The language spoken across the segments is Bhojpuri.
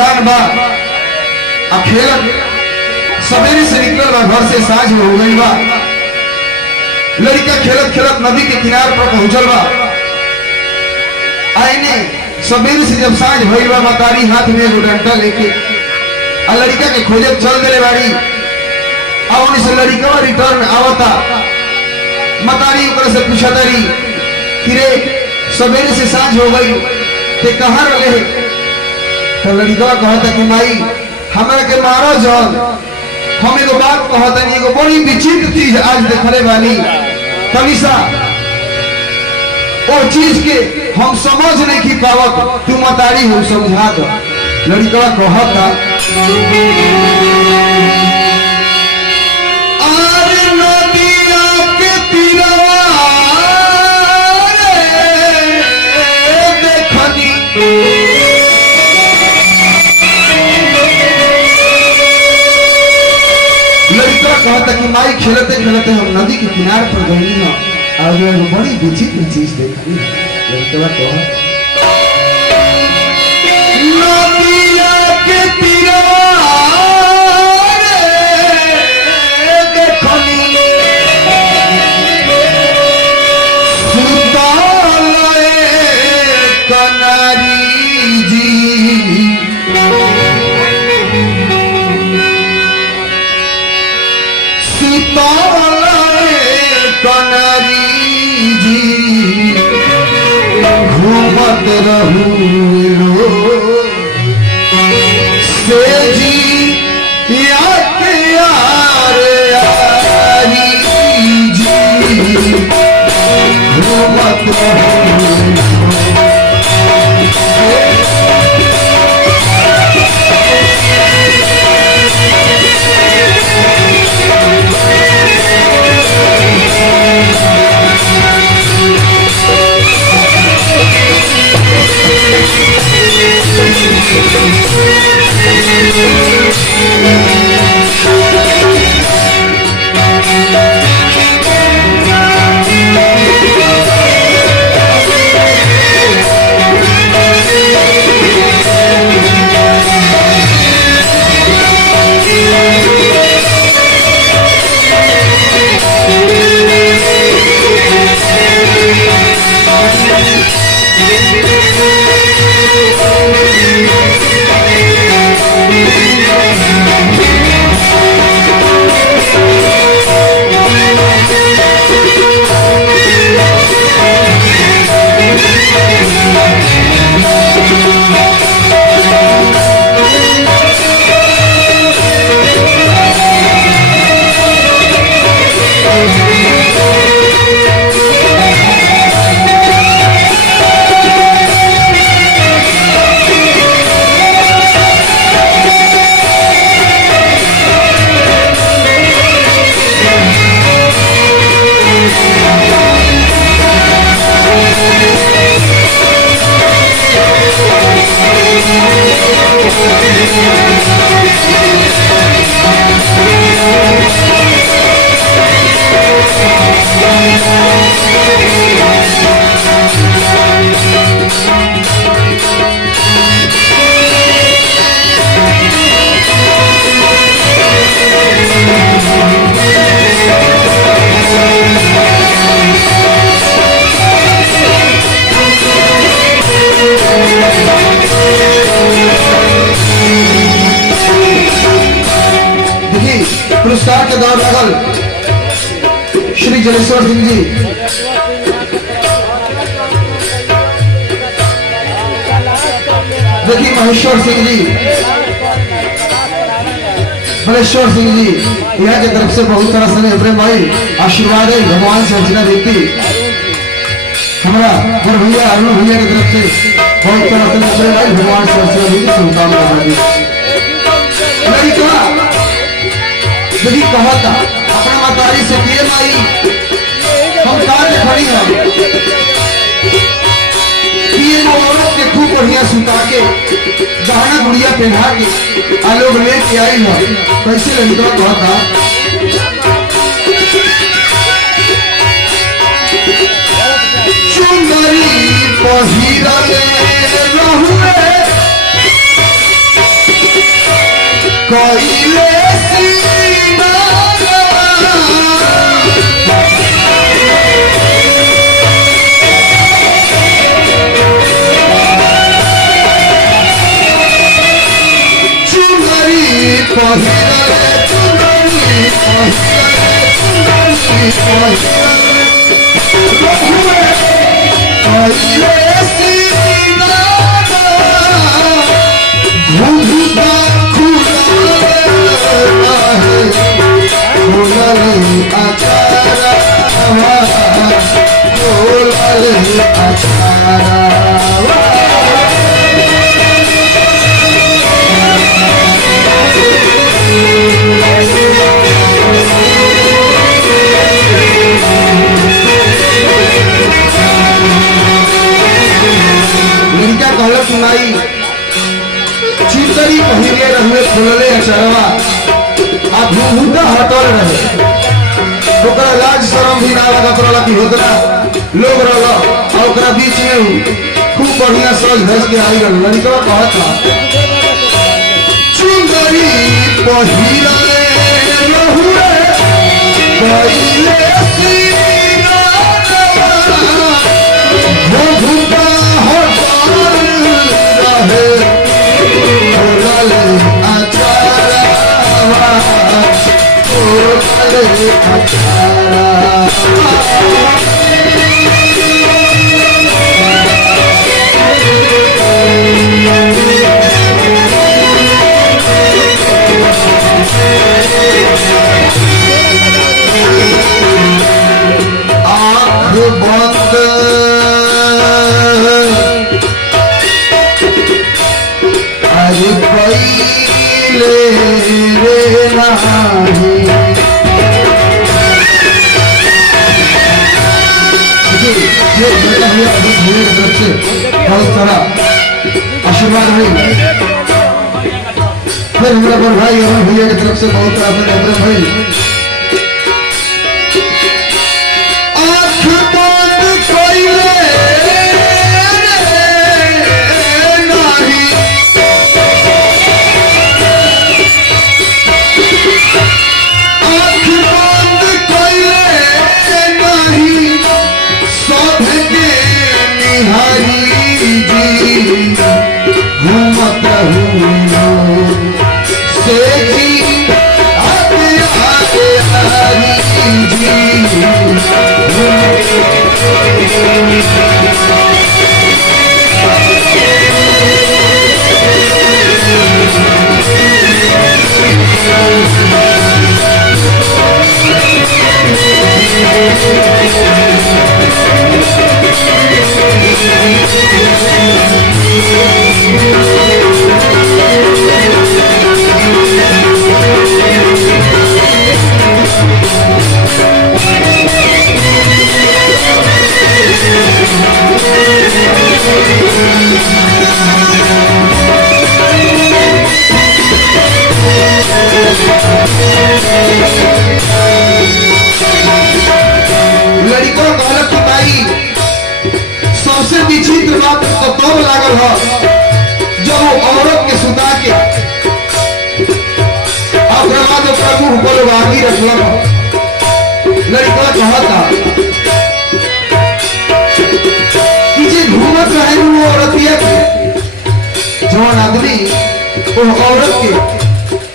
मैदान बा खेलत सवेरे से निकल बा घर से साँझ हो गई बा। लड़का खेलत खेलत नदी के किनार पर पहुंचल बा। आईने सवेरे से जब साँझ भइल बा मतारी हाथ में एगो डंडा लेके आ लड़का के खोजे चल गए बाड़ी। अब उन्हीं से लड़का रिटर्न आवता मतारी ऊपर से पूछा तारी कि रे सवेरे से साँझ हो गई ते कहाँ रहे? तो लड़का कहता कि माई हमरा के मारो जल हम एगो बात कहता नहीं एगो बड़ी विचित्र चीज आज देखले वाली तभी सा वो चीज के हम समझ नहीं की पावत तू मतारी हो समझा दो। लड़का कहता कहता कि माई खेलते खेलते हम नदी के किनारे पर गई ना और एगो बड़ी विचित्र चीज देखी। लड़का नदिया के घूमत रहूं से जी यार यारी जी घूमत रहूं। पुरस्कार के दौर लगल श्री जलेश्वर सिंह जी देखिए महेश्वर सिंह जी महेश्वर सिंह जी यहाँ की तरफ से बहुत तरह से अपने भाई आशीर्वाद है भगवान से अर्चना देती हमारा और भैया अरुण भैया की तरफ से बहुत तरह से अपने भाई भगवान से अर्चना देती शुभकामनाएं। यदि कहता अपना मतारी से पिए माई हम काट खड़ी हैं पिए औरत के खूब बढ़िया सुता के गहना गुड़िया पहना के आलोक लेके आई है कैसे लड़का कहता चुनरी पहिरले रहुए कोइले सीनारा चुनरी पहिरले चुनरी पहिरले कोइले सीनारा घुघुता लड़का कहल सुनाई चितरी पहिरे रहुए खोलले अचरवा आ घुघुता हटल रहे ओकरा लाज शरम भी ना लगत रहला कि होतरा लोग रहला और ओकरा बीच में खूब बढ़िया सज धज के आई रहल लड़का कहता चुंदरी पहिरले रहुए कोइले सीनारा घुघुता हटल रहे आँख बंद अरे पहिले रे नाही बहुत सारा आशीर्वाद है फिर हमारा बड़ भाई अरुण भैया की तरफ से बहुत सारा अभिनंदन भाई आँख बंद कइले नाही आँख बंद कइले नाही सबके निहारी घूमत से जी आगे आगे हरी जी लड़का कहलक कि भाई सबसे विचित्र बात तो तब लागल है जब वो औरत के सुता के ओकरा बाद ओकरा मुंह पर बागी रखलक लड़का कहता कि जे घूमत रहे वो औरतिया के जवान आदमी वो औरत के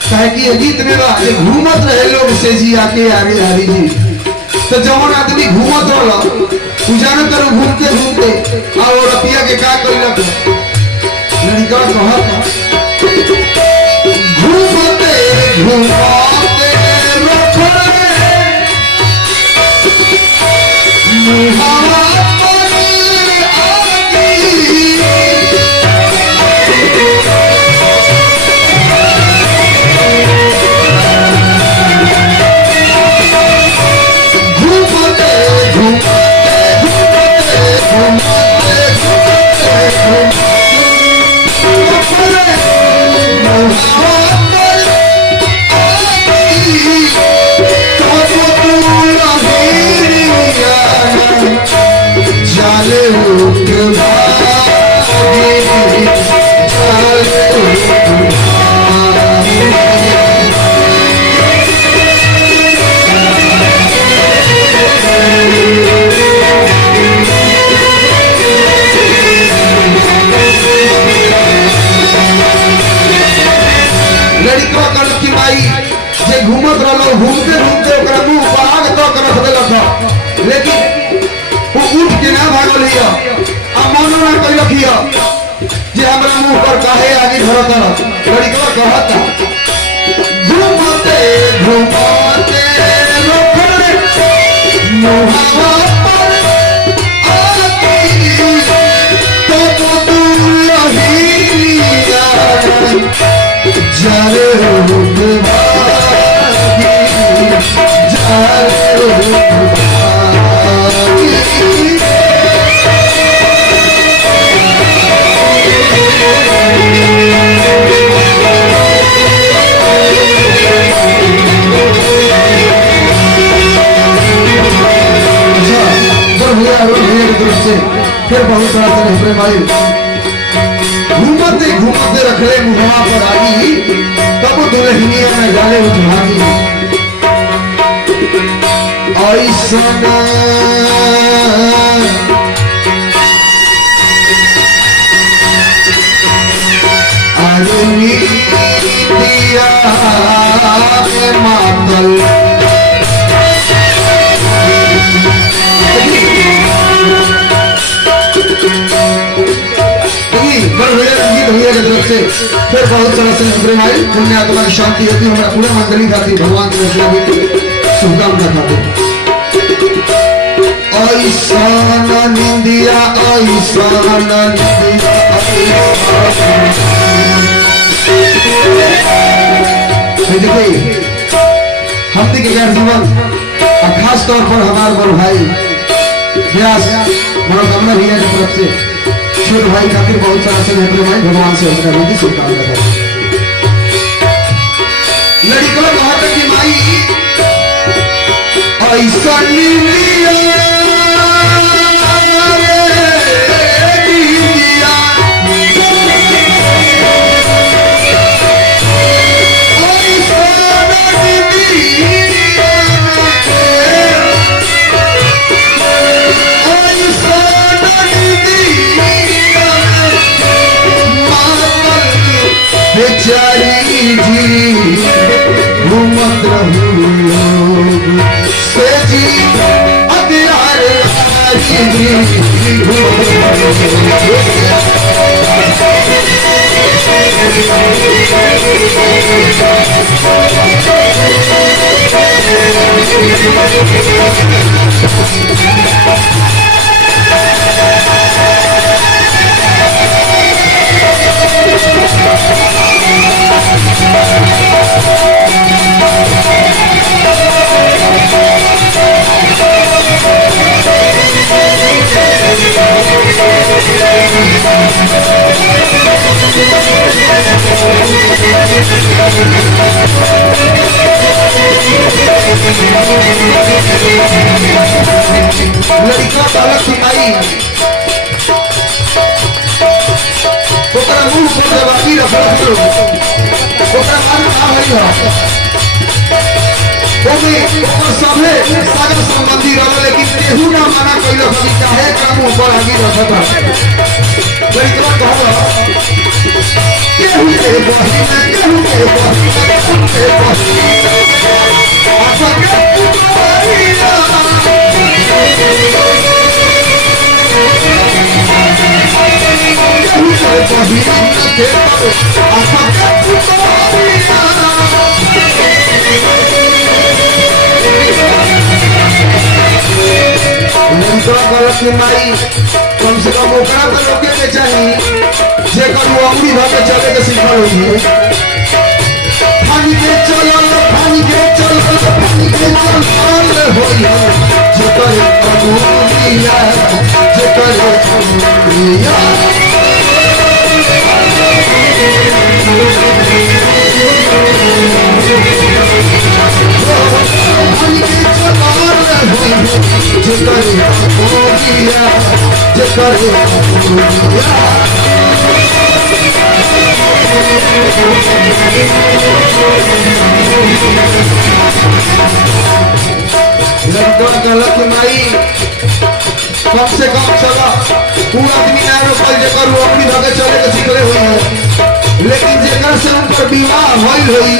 कहे कि गीत में बा जे घूमत रहे लोग से जी आके आगे हरी जी तो जवान आदमी घूमत रहला उजाने तरह घूमते घूमते और औरतिया के का कइलक लड़का कहता घूमते घूमते रखले मुहावा पर आगी घूमते लड़का कल की माई जे घूमत रहलो घूमते घूमते ओकरा मुंह बाग तक रख देलक लेकिन वो उठ के ना भागल हिया आ मनो ना कइलक हिया जे हमरा मुंह पर काहे आगे धरत लड़का कहता घूमते घूमते रखले मुहावा पर आती तो दुलहिया जारे रुबागी जारे रुबागी फिर बहुत सारा से भाई घूमते घूमते रखले मुहावा पर आगी तब दुल्हनिया में डाले उठागी ऐसा आदमी दिया मातल से फिर बहुत सारा से भाई पुण्य आत्मा की शांति होती हमारा पूरा मंडली खाती भगवान की शुभकामना खाते ऐसा निंदिया ऐसा देखिए हम के गैर जीवन खास तौर पर हमारे बड़ भाई व्यास मनोकामना भैया की तरफ से छोटे भाई खातिर बहुत सारा से भाई भगवान से शुभकामना करता लड़का बहुत की माई ऐसा बेचारी जी घूमत से जी अग्यार लड़का बालक की माई ओकरा मुंह पर दबाई रखल ओकरा मन का भइल ओमे ओकर सभे सागर संबंधी रहल लेकिन केहू ना माना कइल कि काहे का मुंह पर आगी रखत लड़का कहल केहू के बही में केहू के बही आशा के पुतरिया माई कम से कम ओकरा पर रोके के चाहिए जे करू अमरी भागे चले के सिखल होई पानी के चलो पानी के चलो पानी के चलो होई जे करे कबूलिया जे करे कबूलिया पानी के चलो जे करे कबूलिया जे करे कबूलिया गलत माई कम से कम चला पूरा आदमी ना रोकल जे करू अपनी भागे चले के सिखले हुई है लेकिन जेकर से उनकर विवाह होइल होई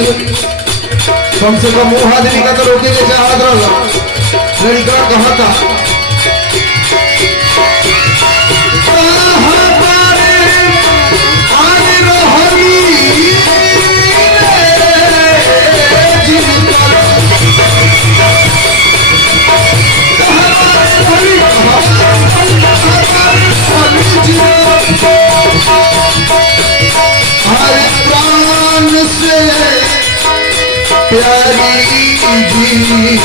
कम से कम वो आदमी का तो रोके के चाहत रहल। लड़का कहता हर प्राण से प्यारी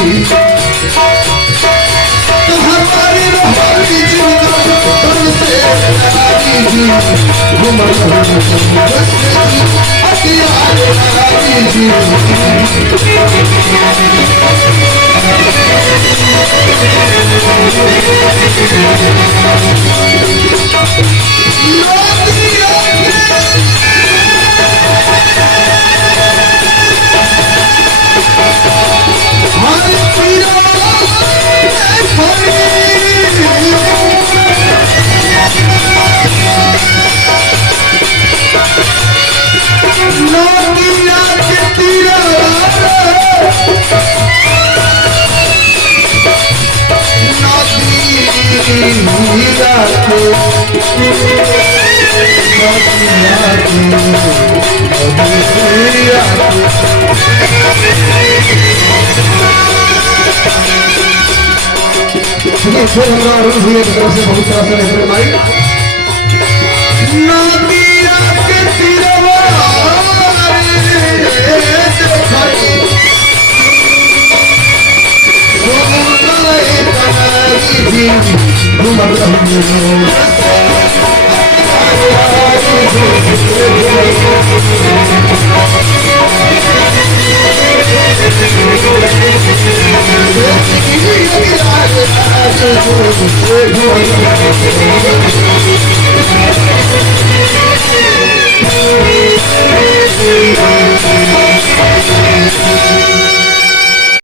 जी तो हमारी हमारी जीवन से प्यारी जी घुमर जी फिर हमरा अरुण भैया की तरफ से बहुत सारा से लेकर भाई नदिया के तीरवा